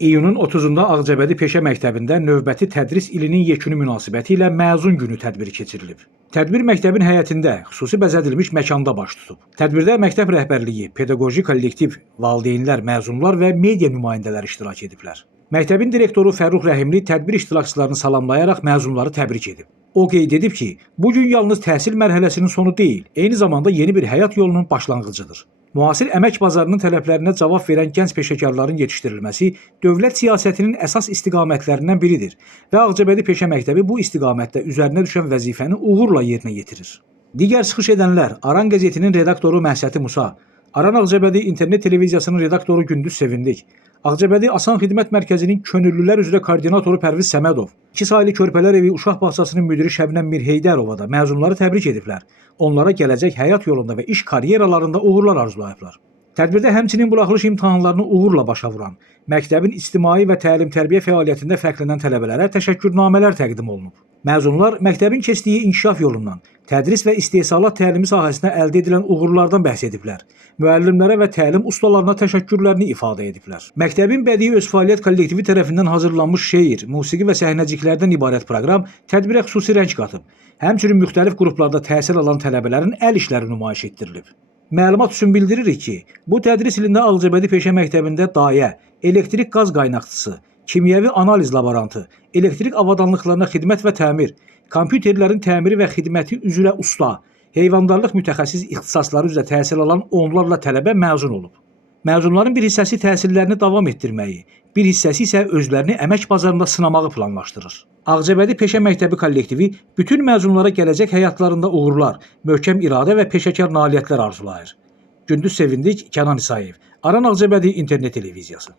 İyunun 30-da Ağcabədi Peşə Məktəbində növbəti tədris ilinin yekunu münasibəti ilə məzun günü tədbiri keçirilib. Tədbir məktəbin həyətində xüsusi bəzədilmiş məkanda baş tutub. Tədbirdə məktəb rəhbərliyi, pedaqoji kollektiv, valideynlər, məzunlar və media nümayəndələri iştirak ediblər. Məktəbin direktoru Fərrux Rəhimli tədbir iştirakçılarını salamlayaraq məzunları təbrik edib. O qeyd edib ki, bu gün yalnız təhsil mərhələsinin sonu deyil, eyni zamanda yeni bir həyat yolunun başlanğıcıdır. Müasir əmək bazarının tələblərinə cavab verən gənc peşəkarların yetişdirilməsi dövlət siyasətinin əsas istiqamətlərindən biridir və Ağcabədi Peşə Məktəbi bu istiqamətdə üzərinə düşən vəzifəni uğurla yerinə yetirir. Digər çıxış edənlər Aran qəzetinin redaktoru Məhsəti Musa, Aran Ağcabədi internet televiziyasının redaktoru Gündüz Sevindik, Ağcabədi Asan Xidmət Mərkəzinin könüllülər üzrə koordinatoru Pərviz Səmədov, 2 saylı Körpələr Evi Uşaq Bağçasının müdiri Şəbnəm Mirheydərova da məzunları təbrik ediblər. Onlara gələcək həyat yolunda və iş karyeralarında uğurlar arzulayıblar. Tədbirdə həmçinin buraxılış imtahanlarını uğurla başa vuran, məktəbin ictimai və təlim-tərbiyə fəaliyyətində fərqlənən tələbələrə təşəkkürnamələr təqdim olunub. Məzunlar məktəbin keçdiyi inkişaf yolundan, tədris və istehsalat təlimi sahəsində əldə edilən uğurlardan bəhs ediblər. Müəllimlərə və təlim ustalarına təşəkkürlərini ifadə ediblər. Məktəbin bədii öz fəaliyyət kollektivi tərəfindən hazırlanmış şeir, musiqi və səhnəciklərdən ibarət proqram tədbirə xüsusi rəng qatıb. Həmçinin müxtəlif qruplarda təhsil alan tələbələrin əl işləri nümayiş etdirilib. Məlumat üçün bildiririk ki, bu tədris ilində Ağcabədi Peşə Məktəbində dayə, elektrik qaz qaynaqçısı, kimyəvi analiz laborantı, elektrik avadanlıqlarına xidmət və təmir, kompüterlərin təmiri və xidməti üzrə usta, heyvandarlıq mütəxəssis ixtisasları üzrə təhsil alan onlarla tələbə məzun olub. Məzunların bir hissəsi təhsillərini davam etdirməyi, bir hissəsi isə özlərini əmək bazarında sınamağı planlaşdırır. Ağcabədi Peşə Məktəbi kollektivi bütün məzunlara gələcək həyatlarında uğurlar, möhkəm iradə və peşəkar nailiyyətlər arzulayır. Gündüz Sevindik, Kənan İsayev, Aran Ağcabədi internet televiziyası.